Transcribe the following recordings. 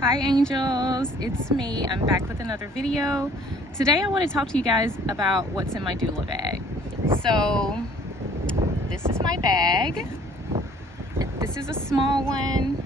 Hi angels, it's me. I'm back with another video. Today I want to talk to you guys about what's in my doula bag. So this is my bag. This is a small one,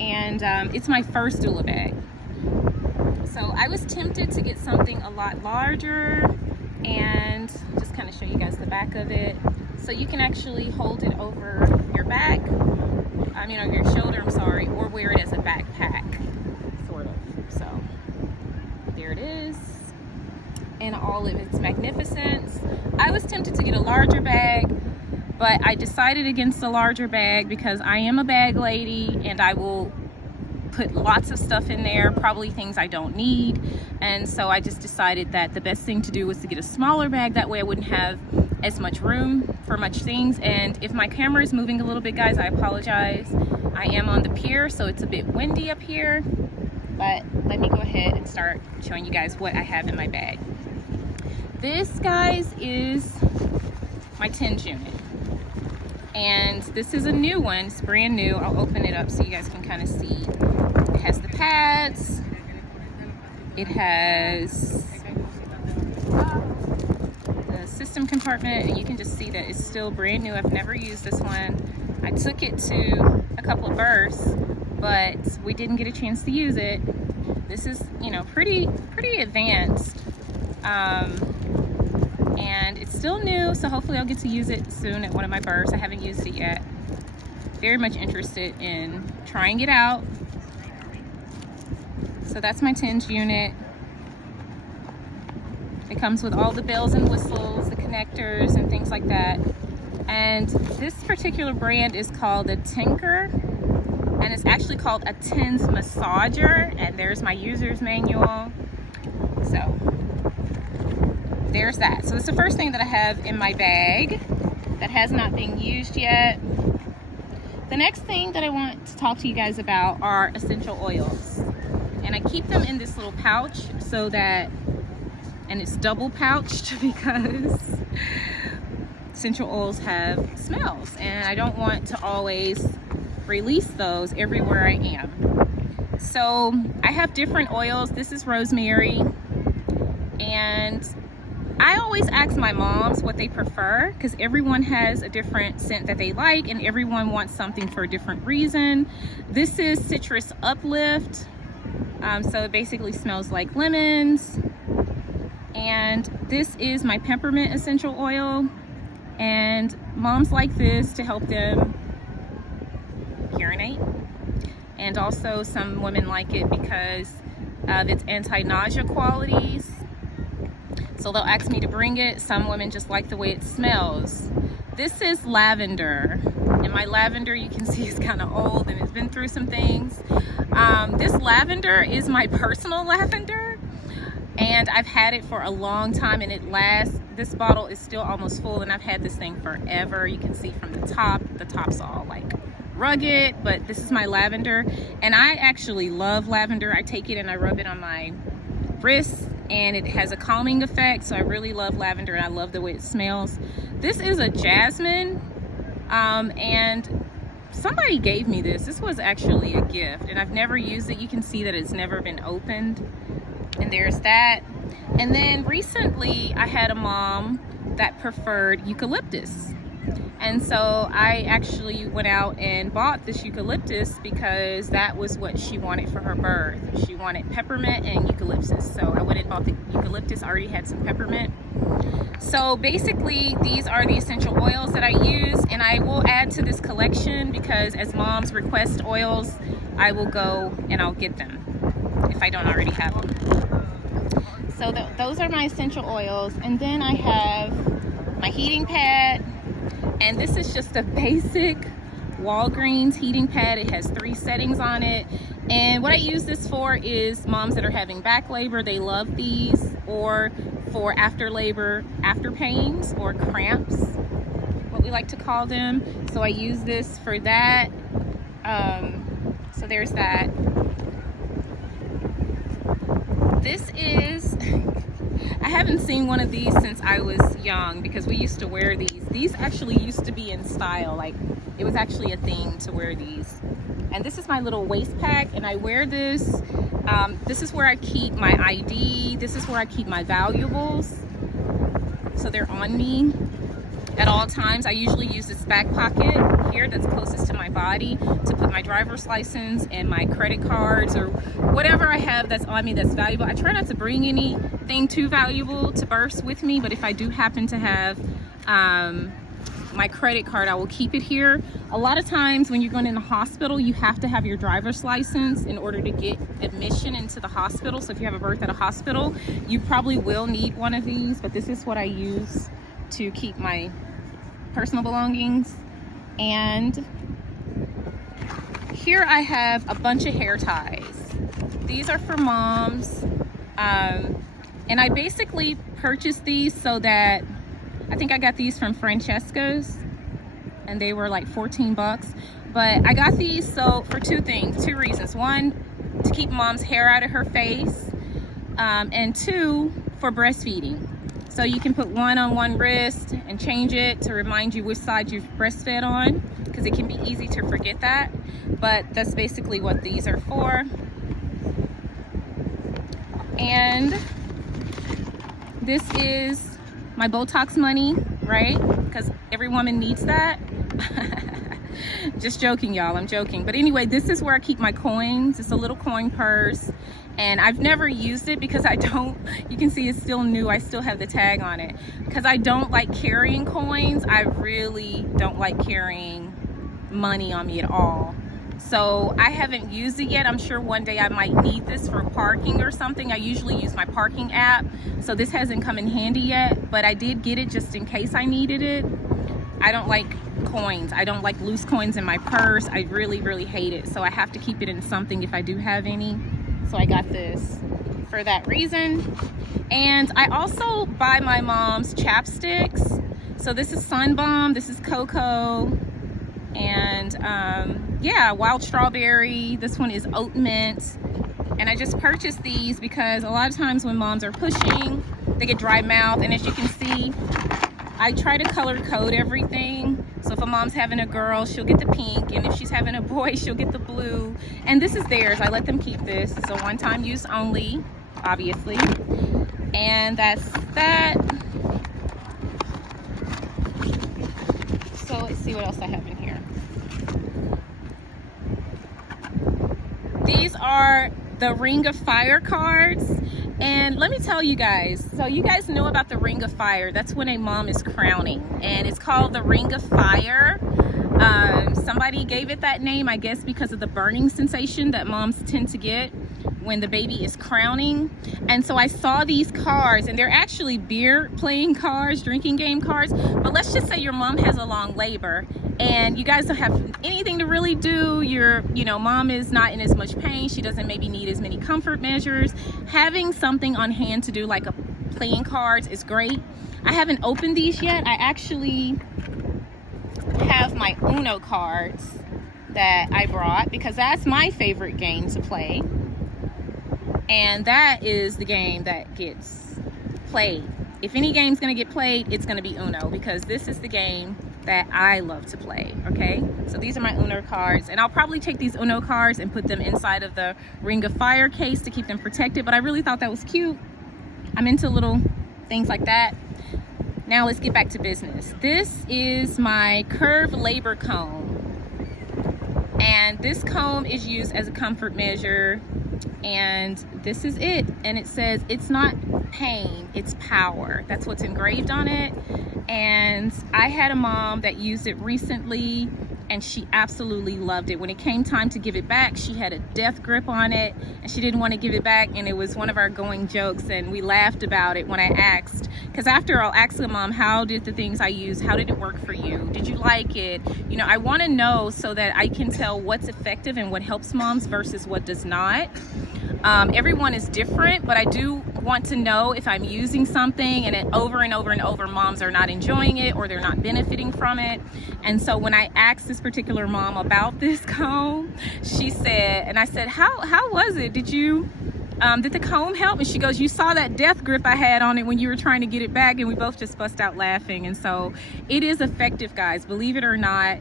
and it's my first doula bag. So I was tempted to get something a lot larger and just kind of show you guys the back of it. So you can actually hold it over your back, on your shoulder, or wear it as a backpack, sort of. So there it is in all of its magnificence. I was tempted to get a larger bag, but I decided against a larger bag because I am a bag lady and I will put lots of stuff in there, probably things I don't need. And so I just decided that the best thing to do was to get a smaller bag. That way I wouldn't have as much room for much things. And if my camera is moving a little bit, guys, I apologize. I am on the pier, so it's a bit windy up here, but let me go ahead and start showing you guys what I have in my bag. This, guys, is my TENS unit, and this is a new one. It's brand new. I'll open it up so you guys can kind of see. It has the pads, it has the system compartment, and you can just see that it's still brand new. I've never used this one. I took it to a couple of births, but we didn't get a chance to use it. This is, pretty advanced, and it's still new, so hopefully I'll get to use it soon at one of my births. I haven't used it yet. Very much interested in trying it out. So that's my TENS unit. It comes with all the bells and whistles, the connectors and things like that. And this particular brand is called the Tinker, and it's actually called a TENS massager. And there's my user's manual. So there's that. So it's the first thing that I have in my bag that has not been used yet. The next thing that I want to talk to you guys about are essential oils. And I keep them in this little pouch so that, and it's double pouched because essential oils have smells, and I don't want to always release those everywhere I am. So I have different oils. This is rosemary, and I always ask my moms what they prefer because everyone has a different scent that they like, and everyone wants something for a different reason. This is citrus uplift, so it basically smells like lemons. And this is my peppermint essential oil, and moms like this to help them urinate, and also some women like it because of its anti-nausea qualities, so they'll ask me to bring it. Some women just like the way it smells. This is lavender, and my lavender, you can see, is kind of old and it's been through some things. This lavender is my personal lavender, and I've had it for a long time, and it lasts. This bottle is still almost full, and I've had this thing forever. You can see from the top's all like rugged, but this is my lavender, and I actually love lavender. I take it and I rub it on my wrists, and it has a calming effect, so I really love lavender, and I love the way it smells. This is a jasmine, and somebody gave me this. This was actually a gift, and I've never used it. You can see that it's never been opened. And there's that. And then recently I had a mom that preferred eucalyptus, and so I actually went out and bought this eucalyptus because that was what she wanted for her birth. She wanted peppermint and eucalyptus, so I went and bought the eucalyptus. I already had some peppermint. So basically these are the essential oils that I use, and I will add to this collection because as moms request oils, I will go and I'll get them if I don't already have them. So those are my essential oils. And then I have my heating pad, and this is just a basic Walgreens heating pad. It has 3 settings on it, and what I use this for is moms that are having back labor. They love these, or for after labor, after pains or cramps, what we like to call them. So I use this for that. So there's that. This is, I haven't seen one of these since I was young because we used to wear these. These actually used to be in style. Like, it was actually a thing to wear these. And this is my little waist pack, and I wear this. This is where I keep my ID. This is where I keep my valuables. So they're on me at all times. I usually use this back pocket here that's closest to my body to put my driver's license and my credit cards or whatever I have that's on me that's valuable. I try not to bring anything too valuable to births with me, but if I do happen to have my credit card, I will keep it here. A lot of times when you're going in the hospital, you have to have your driver's license in order to get admission into the hospital. So if you have a birth at a hospital, you probably will need one of these, but this is what I use to keep my personal belongings. And here I have a bunch of hair ties. These are for moms. And I basically purchased these so that, I think I got these from Francesca's and they were like 14 bucks. But I got these for two reasons. One, to keep mom's hair out of her face, and two, for breastfeeding. So you can put one on one wrist and change it to remind you which side you've breastfed on, because it can be easy to forget that. But that's basically what these are for. And this is my Botox money, right? Because every woman needs that. Just joking, y'all, I'm joking. But anyway, this is where I keep my coins. It's a little coin purse. And I've never used it because you can see it's still new. I still have the tag on it. Because I don't like carrying coins. I really don't like carrying money on me at all. So I haven't used it yet. I'm sure one day I might need this for parking or something. I usually use my parking app. So this hasn't come in handy yet, but I did get it just in case I needed it. I don't like coins. I don't like loose coins in my purse. I really, really hate it. So I have to keep it in something if I do have any. So I got this for that reason. And I also buy my mom's chapsticks. So this is Sun Bomb, this is Cocoa, and yeah, wild strawberry. This one is oat mint. And I just purchased these because a lot of times when moms are pushing, they get dry mouth. And as you can see, I try to color code everything. So if a mom's having a girl, she'll get the pink. And if she's having a boy, she'll get the blue. And this is theirs. I let them keep this. It's a one-time use only, obviously. And that's that. So let's see what else I have in here. These are the Ring of Fire cards. And let me tell you guys, so you guys know about the Ring of Fire. That's when a mom is crowning, and it's called the Ring of Fire. Somebody gave it that name, I guess, because of the burning sensation that moms tend to get when the baby is crowning. And so I saw these cards, and they're actually beer playing cards, drinking game cards. But let's just say your mom has a long labor and you guys don't have anything to really do. Mom is not in as much pain. She doesn't maybe need as many comfort measures. Having something on hand to do, like playing cards, is great. I haven't opened these yet. I actually have my Uno cards that I brought because that's my favorite game to play. And that is the game that gets played. If any game's gonna get played, it's gonna be Uno, because this is the game that I love to play, okay? So these are my Uno cards, and I'll probably take these Uno cards and put them inside of the Ring of Fire case to keep them protected, but I really thought that was cute. I'm into little things like that. Now let's get back to business. This is my curved labor comb. And this comb is used as a comfort measure. And this is it. And it says, it's not pain, it's power. That's what's engraved on it. And I had a mom that used it recently, and she absolutely loved it. When it came time to give it back, she had a death grip on it, and she didn't want to give it back. And it was one of our going jokes, and we laughed about it when I asked. Because after I'll ask the mom, how did the things I used, how did it work for you? Did you like it? I want to know so that I can tell what's effective and what helps moms versus what does not. Everyone is different, but I do want to know if I'm using something and it over and over and over moms are not enjoying it or they're not benefiting from it. And so when I asked this particular mom about this comb, she said, and I said, how was it? Did the comb help? And she goes, you saw that death grip I had on it when you were trying to get it back. And we both just bust out laughing. And so it is effective, guys, believe it or not.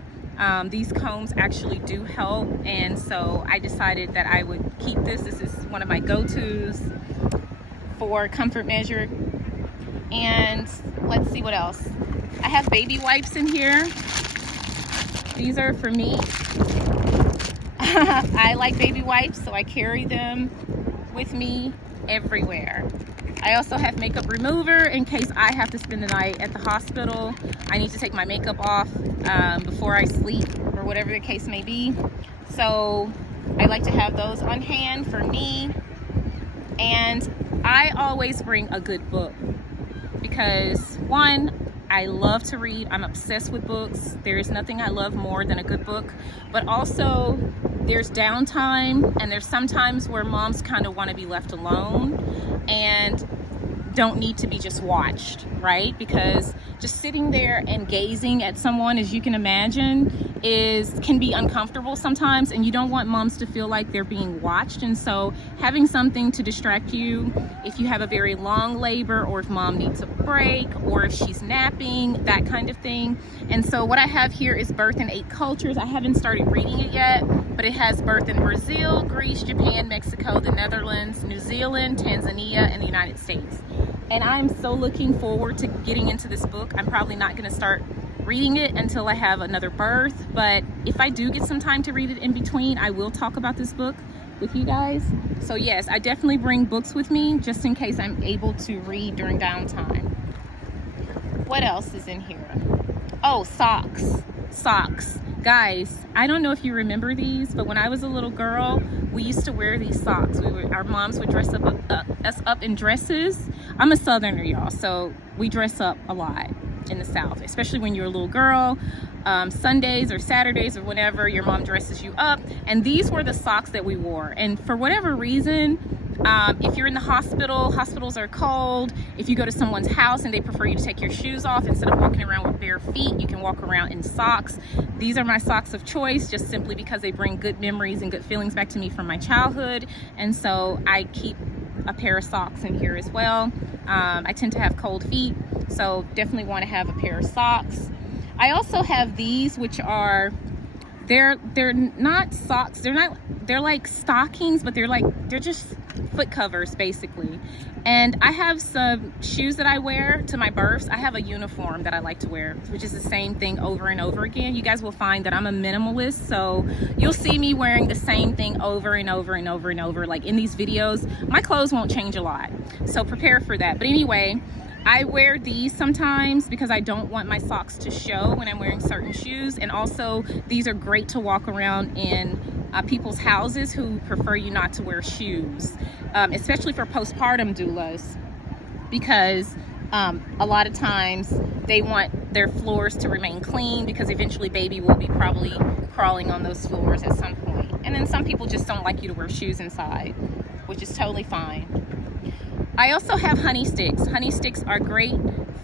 These combs actually do help, and so I decided that I would keep this. This is one of my go-tos for comfort measure. And let's see what else. I have baby wipes in here. These are for me. I like baby wipes, so I carry them with me everywhere. I also have makeup remover in case I have to spend the night at the hospital. I need to take my makeup off before I sleep, or whatever the case may be. So I like to have those on hand for me. And I always bring a good book because, one, I love to read. I'm obsessed with books. There is nothing I love more than a good book. But also, there's downtime, and there's sometimes where moms kind of want to be left alone and don't need to be just watched, right? Because just sitting there and gazing at someone, as you can imagine, can be uncomfortable sometimes, and you don't want moms to feel like they're being watched. And so having something to distract you if you have a very long labor, or if mom needs a break, or if she's napping, that kind of thing. And so what I have here is Birth in 8 Cultures. I haven't started reading it yet, but it has birth in Brazil, Greece, Japan, Mexico, the Netherlands, New Zealand, Tanzania, and the United States. And I'm so looking forward to getting into this book. I'm probably not going to start reading it until I have another birth, but if I do get some time to read it in between, I will talk about this book with you guys. So yes, I definitely bring books with me just in case I'm able to read during downtime. What else is in here? Oh, socks. Guys, I don't know if you remember these, but when I was a little girl, we used to wear these socks. Our moms would dress us up in dresses. I'm a Southerner, y'all, so we dress up a lot in the South, especially when you're a little girl. Sundays or Saturdays or whenever, your mom dresses you up, and these were the socks that we wore. And for whatever reason, if you're in the hospital, hospitals are cold. If you go to someone's house and they prefer you to take your shoes off, instead of walking around with bare feet, you can walk around in socks. These are my socks of choice, just simply because they bring good memories and good feelings back to me from my childhood. And so I keep a pair of socks in here as well. I tend to have cold feet, so definitely want to have a pair of socks. I also have these, which are, they're not socks, they're like stockings, but they're just foot covers basically. And I have some shoes that I wear to my births. I have a uniform that I like to wear, which is the same thing over and over again. You guys will find that I'm a minimalist, so you'll see me wearing the same thing over and over and over and over. Like in these videos, my clothes won't change a lot, so prepare for that. But anyway, I wear these sometimes because I don't want my socks to show when I'm wearing certain shoes. And also, these are great to walk around in people's houses who prefer you not to wear shoes, especially for postpartum doulas, because a lot of times they want their floors to remain clean, because eventually baby will be probably crawling on those floors at some point. And then some people just don't like you to wear shoes inside, which is totally fine. I also have honey sticks. Honey sticks are great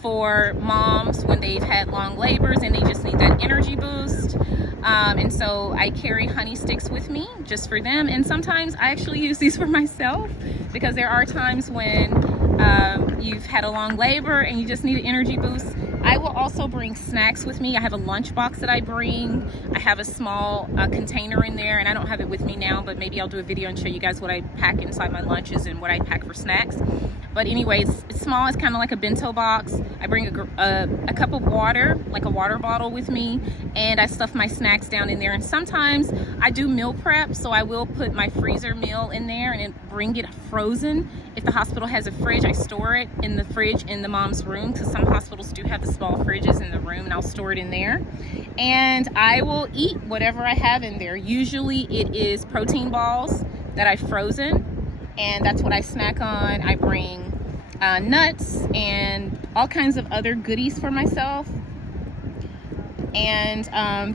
for moms when they've had long labors and they just need that energy boost. And so I carry honey sticks with me just for them. And sometimes I actually use these for myself, because there are times when you've had a long labor and you just need an energy boost. I will also bring snacks with me. I have a lunch box that I bring. I have a small container in there, and I don't have it with me now, but maybe I'll do a video and show you guys what I pack inside my lunches and what I pack for snacks. But anyway, it's small. It's kind of like a bento box. I bring a cup of water, like a water bottle, with me, and I stuff my snacks down in there. And sometimes I do meal prep, so I will put my freezer meal in there and bring it frozen. If the hospital has a fridge, I store it in the fridge in the mom's room, because some hospitals do have the small fridges in the room, and I'll store it in there. And I will eat whatever I have in there. Usually it is protein balls that I've frozen, and that's what I snack on. I bring nuts and all kinds of other goodies for myself. And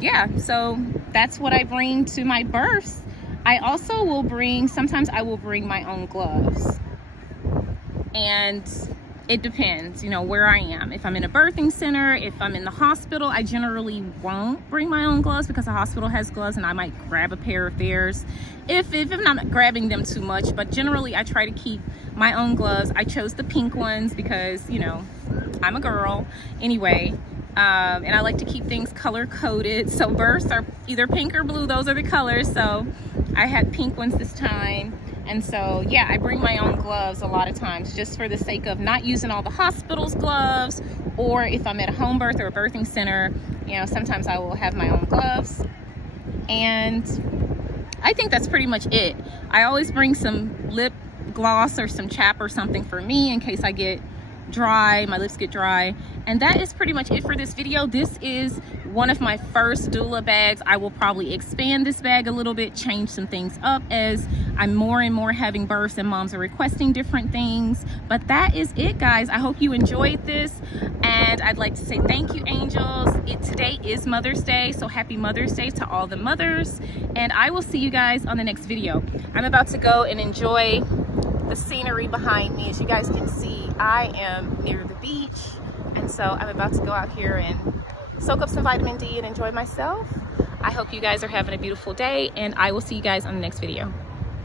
yeah, so that's what I bring to my births. I also will bring, sometimes I will bring my own gloves. And it depends, you know, where I am. If I'm in a birthing center, if I'm in the hospital, I generally won't bring my own gloves, because the hospital has gloves and I might grab a pair of theirs if I'm not grabbing them too much. But generally I try to keep my own gloves. I chose the pink ones because, you know, I'm a girl. Anyway, And I like to keep things color coded. So births are either pink or blue, those are the colors. So I had pink ones this time. And so yeah, I bring my own gloves a lot of times just for the sake of not using all the hospital's gloves, or if I'm at a home birth or a birthing center, you know, sometimes I will have my own gloves. And I think that's pretty much it. I always bring some lip gloss or some chap or something for me in case I get dry, my lips get dry. And that is pretty much it for this video. This is one of my first doula bags. I will probably expand this bag a little bit, change some things up as I'm more and more having births and moms are requesting different things. But that is it, guys. I hope you enjoyed this, and I'd like to say thank you, angels. Today is Mother's Day, so happy Mother's Day to all the mothers, and I will see you guys on the next video. I'm about to go and enjoy the scenery behind me. As you guys can see, I am near the beach, and so I'm about to go out here and soak up some vitamin D and enjoy myself. I hope you guys are having a beautiful day, and I will see you guys on the next video.